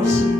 hoje.